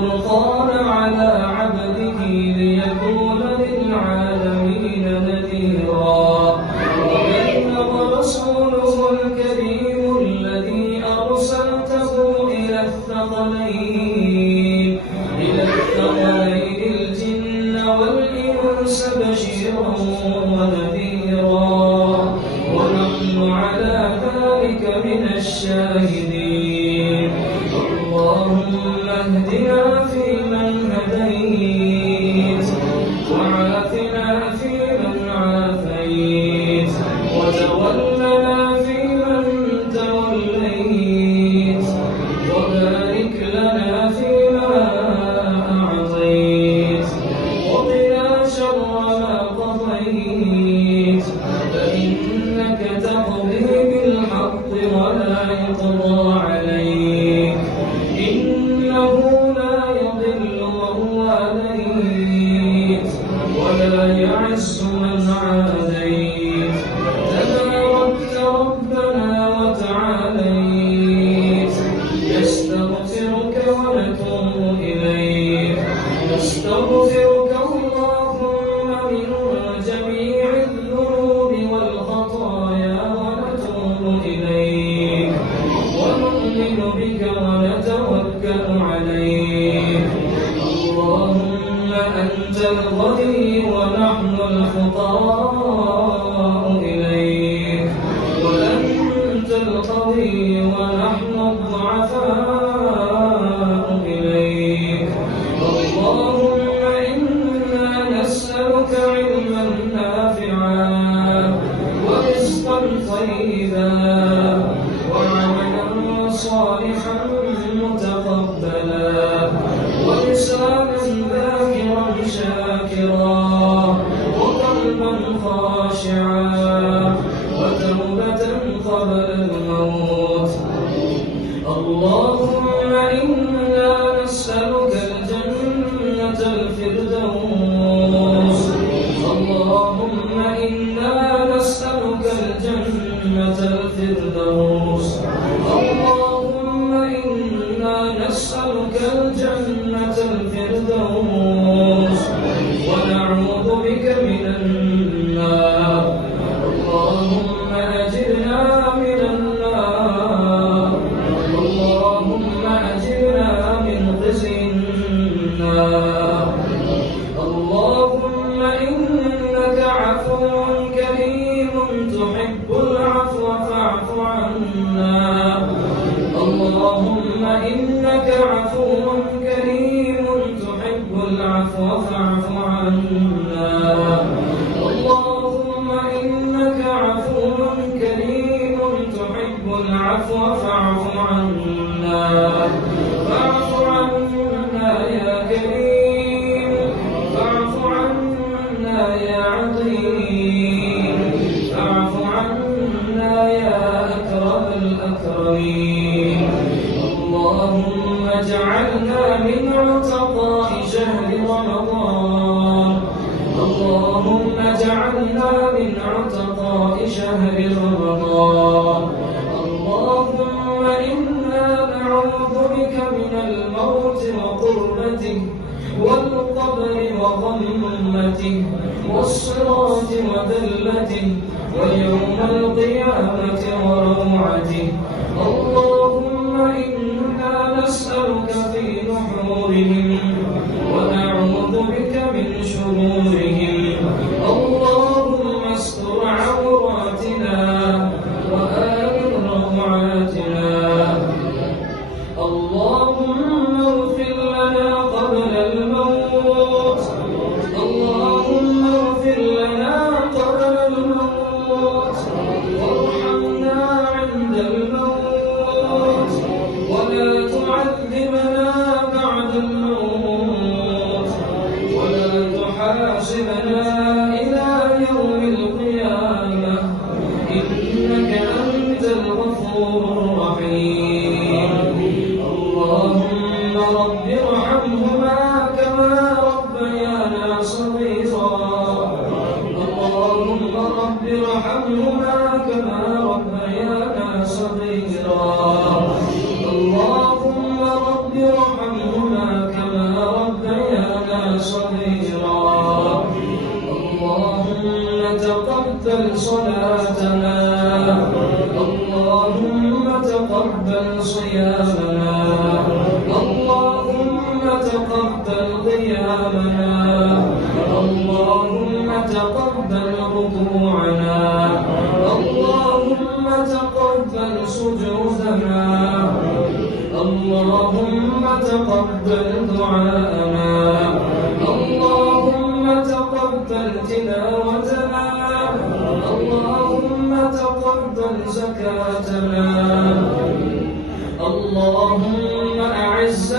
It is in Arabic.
الفرقان على عبده ليكون للعالمين نذيرا وبلغ رسوله الكريم الذي أرسلته إلى الثقلين الجن والإنس بشيرا ونذيرا ونحن على ذلك من الشاهدين. اللهم اهدنا فيمن هديت وعافنا فيمن عافيت وتولنا فيمن توليت وبارك لنا فيما أعطيت وقنا شر ما قضيت فإنك تقضي بالحق ولا يقضى عليك إنه لا يضل من واليت ولا يعز من عاديت تباركت ربنا وتعاليت نستغفرك ونتوب إليك نستغفرك اللهم من جميع الذنوب والخطايا ونتوب إليك ونؤمن بك ونتوكل عليك. اللهم أنت الغني ونحن الفقراء إليك وأنت القوي ونحن الضعفاء إليك. اللهم إنا نسألك علما نافعا ورزقا طيبا وعملا صالحا متقبلا ولسانا ذاكرا شاكرا وقلبا خاشعا وتوبة قبل الموت. اللهم إنا نسألك الجنة الفردوس. اللهم إنا نسألك الجنة الفردوس. اللهم إنا نسألك الجنة الفردوس ونعوذ بك من النار. اللهم أجرنا من النار. اللهم أجرنا من خزي النار. اللهم إنك عفو كريم تحب العفو فاعف عنا. اللهم إنك عفو كريم تحب العفو فاعف عنا. اللهم إنك عفو كريم تحب العفو فاعف عنا. فاعف عنا يا كريم فاعف عنا يا عظيم فاعف عنا يا أكرم الأكرمين. اللهم اجعلنا من عتقاء شهر رمضان. اللهم اجعلنا من عتقاء شهر رمضان. اللهم إنا نعوذ بك من الموت وقربته والقبر وضمته والصراط وذلته ويوم القيامة وروعته. اللهم إنا نسألك في نحورهم ونعوذ بك من شرورهم. اللهم استر عوراتنا وآمن روعاتنا. اللهم اغفر لنا قبل الموت. اللهم اغفر لنا قبل الموت وارحمنا عند الموت ولا تعذبنا بعد الموت ولا تحاسبنا إلى يوم القيامة إنك أنت الغفور الرحيم. اللهم رب ارحمهما كما ربيانا صغيرا. اللهم رب ارحمهما كما ربيانا صغيرا. اللهم رب ارحمهما كما تقبل صلاتنا، اللهم تقبل صيامنا، اللهم تقبل قيامنا، اللهم تقبل ركوعنا، اللهم تقبل سجودنا، اللهم تقبل دعاءنا، اللهم تقبل تلاوتنا، اللهم تقبل زكاتنا، اللهم أعز